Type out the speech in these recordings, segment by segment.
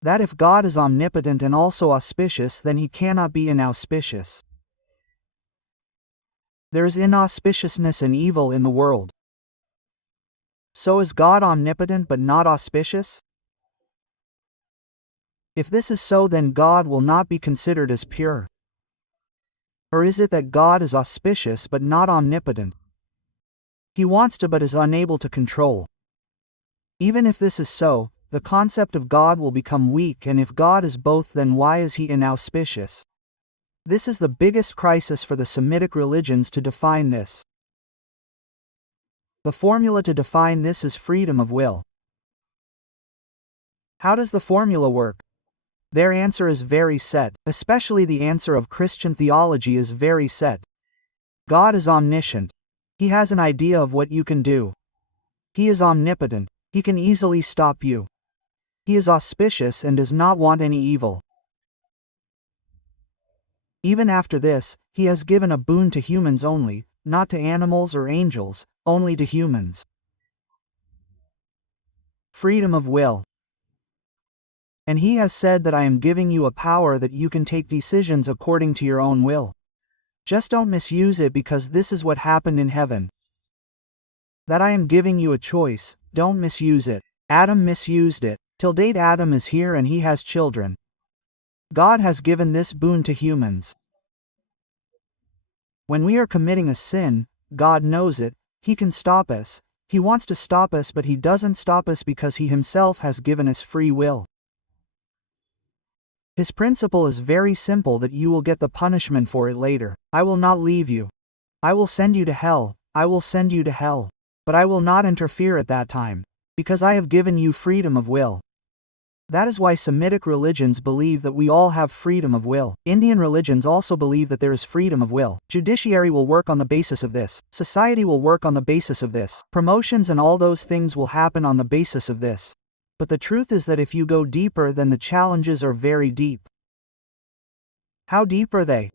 That if God is omnipotent and also auspicious, then he cannot be inauspicious. There is inauspiciousness and evil in the world. So is God omnipotent but not auspicious? If this is so, then God will not be considered as pure. Or is it that God is auspicious but not omnipotent? He wants to but is unable to control. Even if this is so, the concept of God will become weak, and if God is both, then why is he inauspicious? This is the biggest crisis for the Semitic religions to define this. The formula to define this is freedom of will. How does the formula work? Their answer is very set, especially the answer of Christian theology is very set. God is omniscient. He has an idea of what you can do. He is omnipotent. He can easily stop you. He is auspicious and does not want any evil. Even after this, he has given a boon to humans only, not to animals or angels, only to humans. Freedom of will. And he has said that I am giving you a power that you can take decisions according to your own will. Just don't misuse it, because this is what happened in heaven. That I am giving you a choice, don't misuse it. Adam misused it. Till date Adam is here and he has children. God has given this boon to humans. When we are committing a sin, God knows it, he can stop us. He wants to stop us, but he doesn't stop us because he himself has given us free will. His principle is very simple, that you will get the punishment for it later. I will not leave you. I will send you to hell. I will send you to hell. But I will not interfere at that time, because I have given you freedom of will. That is why Semitic religions believe that we all have freedom of will. Indian religions also believe that there is freedom of will. Judiciary will work on the basis of this. Society will work on the basis of this. Promotions and all those things will happen on the basis of this. But the truth is that if you go deeper, then the challenges are very deep. How deep are they?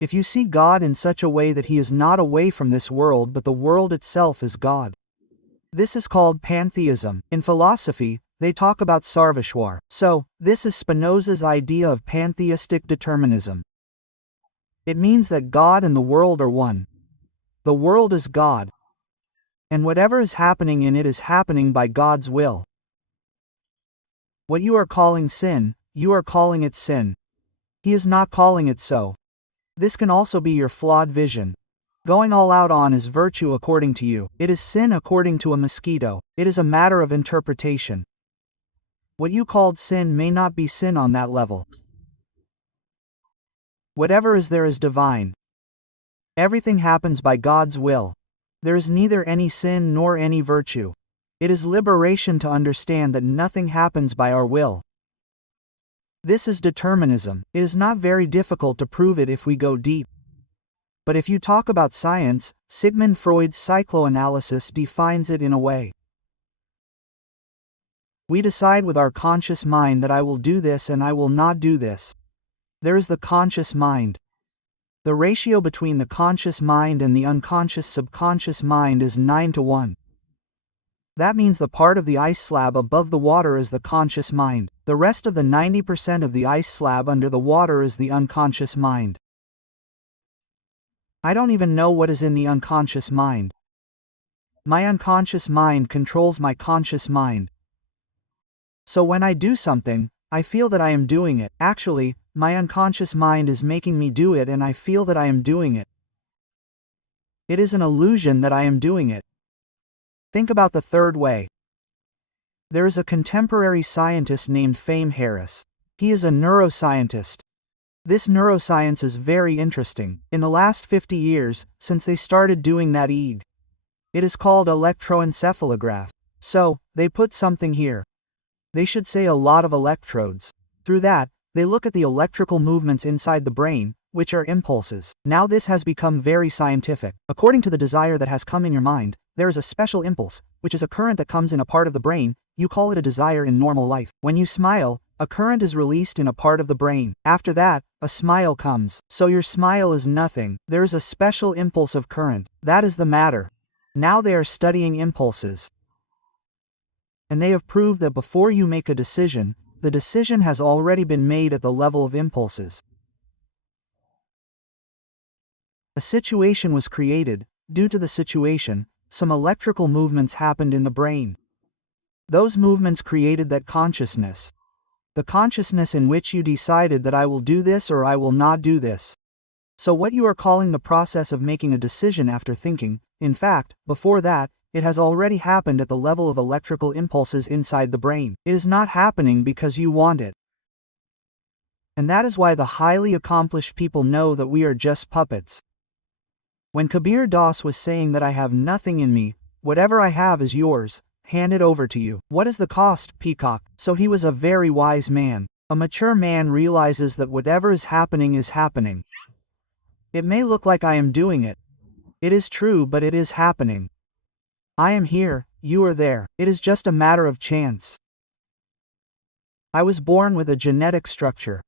If you see God in such a way that he is not away from this world, but the world itself is God. This is called pantheism. In philosophy, they talk about Sarveshwar. So, this is Spinoza's idea of pantheistic determinism. It means that God and the world are one. The world is God. And whatever is happening in it is happening by God's will. What you are calling sin, you are calling it sin. He is not calling it so. This can also be your flawed vision. Going all out on is virtue according to you. It is sin according to a mosquito. It is a matter of interpretation. What you called sin may not be sin on that level. Whatever is there is divine. Everything happens by God's will. There is neither any sin nor any virtue. It is liberation to understand that nothing happens by our will. This is determinism. It is not very difficult to prove it if we go deep. But if you talk about science, Sigmund Freud's psychoanalysis defines it in a way. We decide with our conscious mind that I will do this and I will not do this. There is the conscious mind. The ratio between the conscious mind and the unconscious subconscious mind is 9:1. That means the part of the ice slab above the water is the conscious mind. The rest of the 90% of the ice slab under the water is the unconscious mind. I don't even know what is in the unconscious mind. My unconscious mind controls my conscious mind. So when I do something, I feel that I am doing it. Actually, my unconscious mind is making me do it and I feel that I am doing it. It is an illusion that I am doing it. Think about the third way. There is a contemporary scientist named Fame Harris. He is a neuroscientist. This neuroscience is very interesting. In the last 50 years, since they started doing that EEG, it is called electroencephalograph. So, they put something here. They should say a lot of electrodes. Through that, they look at the electrical movements inside the brain, which are impulses. Now this has become very scientific. According to the desire that has come in your mind, there is a special impulse, which is a current that comes in a part of the brain. You call it a desire in normal life. When you smile, a current is released in a part of the brain. After that, a smile comes. So your smile is nothing. There is a special impulse of current. That is the matter. Now they are studying impulses. and they have proved that before you make a decision, the decision has already been made at the level of impulses. A situation was created. Due to the situation, some electrical movements happened in the brain. Those movements created that consciousness. The consciousness in which you decided that I will do this or I will not do this. So what you are calling the process of making a decision after thinking, in fact, before that, it has already happened at the level of electrical impulses inside the brain. It is not happening because you want it. And that is why the highly accomplished people know that we are just puppets. When Kabir Das was saying that I have nothing in me, whatever I have is yours, hand it over to you. What is the cost, peacock? So he was a very wise man. A mature man realizes that whatever is happening is happening. It may look like I am doing it. It is true, but it is happening. I am here, you are there. It is just a matter of chance. I was born with a genetic structure.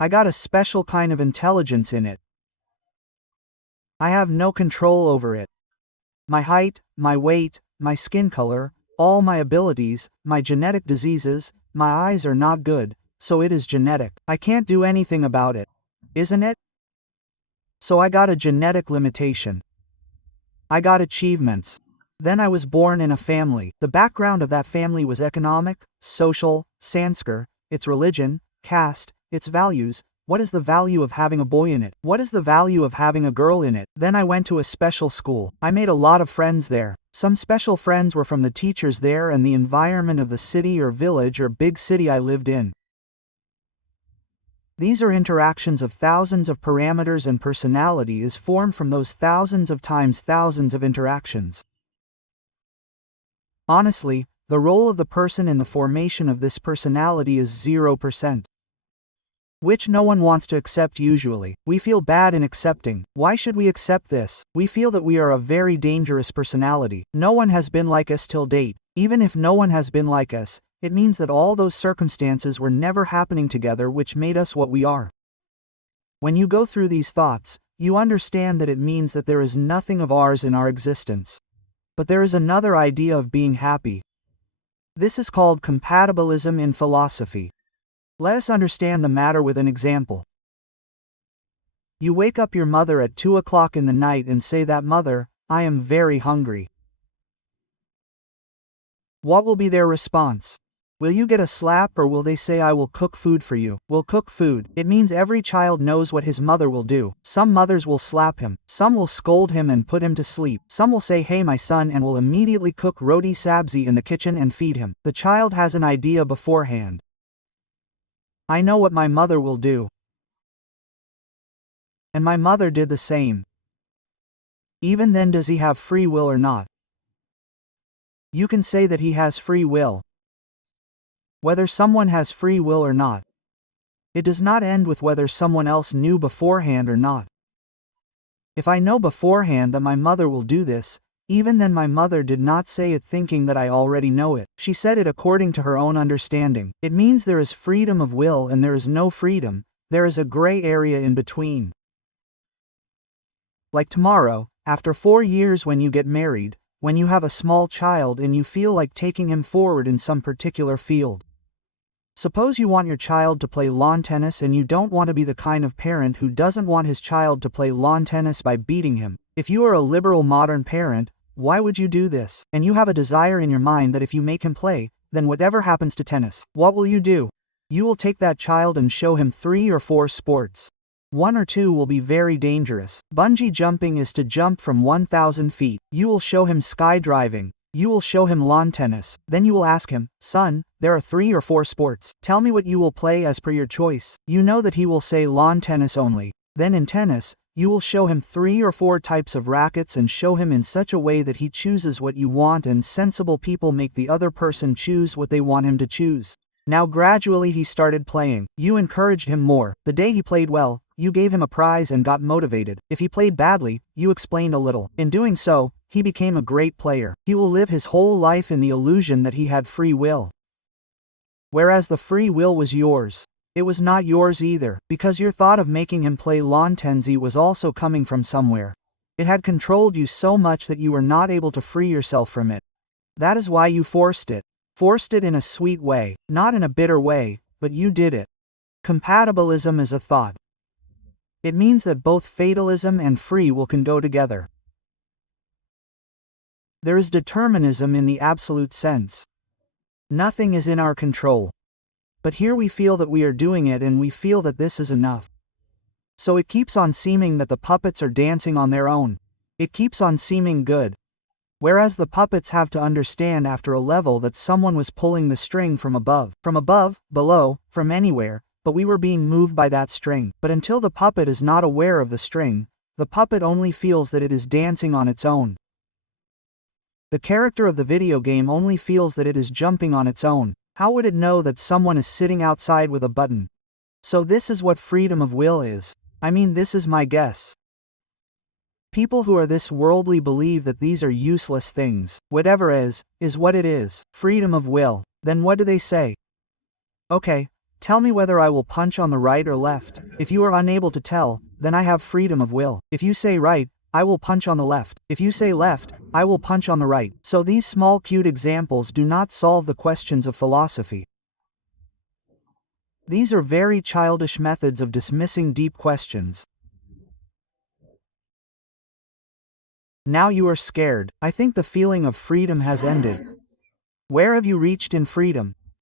I got a special kind of intelligence in it. I have no control over it. My height, my weight, my skin color, all my abilities, my genetic diseases, my eyes are not good, so it is genetic. I can't do anything about it. Isn't it? So I got a genetic limitation. I got achievements. Then I was born in a family. The background of that family was economic, social, sanskar, its religion, caste, its values. What is the value of having a boy in it? What is the value of having a girl in it? Then I went to a special school. I made a lot of friends there. Some special friends were from the teachers there and the environment of the city or village or big city I lived in. These are interactions of thousands of parameters, and personality is formed from those thousands of times thousands of interactions. Honestly, the role of the person in the formation of this personality is 0%. Which no one wants to accept usually. We feel bad in accepting. Why should we accept this? We feel that we are a very dangerous personality. No one has been like us till date. Even if no one has been like us, it means that all those circumstances were never happening together which made us what we are. When you go through these thoughts, you understand that it means that there is nothing of ours in our existence. But there is another idea of being happy. This is called compatibilism in philosophy. Let us understand the matter with an example. You wake up your mother at 2 o'clock in the night and say that, "Mother, I am very hungry." What will be their response? Will you get a slap, or will they say, "I will cook food for you"? Will cook food. It means every child knows what his mother will do. Some mothers will slap him. Some will scold him and put him to sleep. Some will say, "Hey my son," and will immediately cook roti sabzi in the kitchen and feed him. The child has an idea beforehand. I know what my mother will do. And my mother did the same. Even then, does he have free will or not? You can say that he has free will. Whether someone has free will or not, it does not end with whether someone else knew beforehand or not. If I know beforehand that my mother will do this, even then my mother did not say it thinking that I already know it. She said it according to her own understanding. It means there is freedom of will and there is no freedom. There is a gray area in between. Like tomorrow, after 4 years when you get married, when you have a small child and you feel like taking him forward in some particular field. Suppose you want your child to play lawn tennis and you don't want to be the kind of parent who doesn't want his child to play lawn tennis by beating him. If you are a liberal modern parent, why would you do this? And you have a desire in your mind that if you make him play, then whatever happens to tennis, what will you do? You will take that child and show him 3 or 4 sports. 1 or 2 will be very dangerous. Bungee jumping is to jump from 1,000 feet. You will show him skydiving. You will show him lawn tennis. Then you will ask him, "Son, there are 3 or 4 sports. Tell me what you will play as per your choice." You know that he will say lawn tennis only. Then in tennis, you will show him 3 or 4 types of rackets and show him in such a way that he chooses what you want, and sensible people make the other person choose what they want him to choose. Now gradually he started playing. You encouraged him more. The day he played well, you gave him a prize and got motivated. If he played badly, you explained a little. In doing so, he became a great player. He will live his whole life in the illusion that he had free will. Whereas the free will was yours. It was not yours either, because your thought of making him play lawn tennis was also coming from somewhere. It had controlled you so much that you were not able to free yourself from it. That is why you forced it. Forced it in a sweet way, not in a bitter way, but you did it. Compatibilism is a thought. It means that both fatalism and free will can go together. There is determinism in the absolute sense. Nothing is in our control. But here we feel that we are doing it and we feel that this is enough. So it keeps on seeming that the puppets are dancing on their own. It keeps on seeming good. Whereas the puppets have to understand after a level that someone was pulling the string from above, below, from anywhere, but we were being moved by that string. But until the puppet is not aware of the string, the puppet only feels that it is dancing on its own. The character of the video game only feels that it is jumping on its own. How would it know that someone is sitting outside with a button? So this is what freedom of will is. I mean, this is my guess. People who are this worldly believe that these are useless things. Whatever is what it is. Freedom of will. Then what do they say? Okay, tell me whether I will punch on the right or left. If you are unable to tell, then I have freedom of will. If you say right, I will punch on the left. If you say left, I will punch on the right. So these small cute examples do not solve the questions of philosophy. These are very childish methods of dismissing deep questions. Now you are scared. I think the feeling of freedom has ended. Where have you reached in freedom?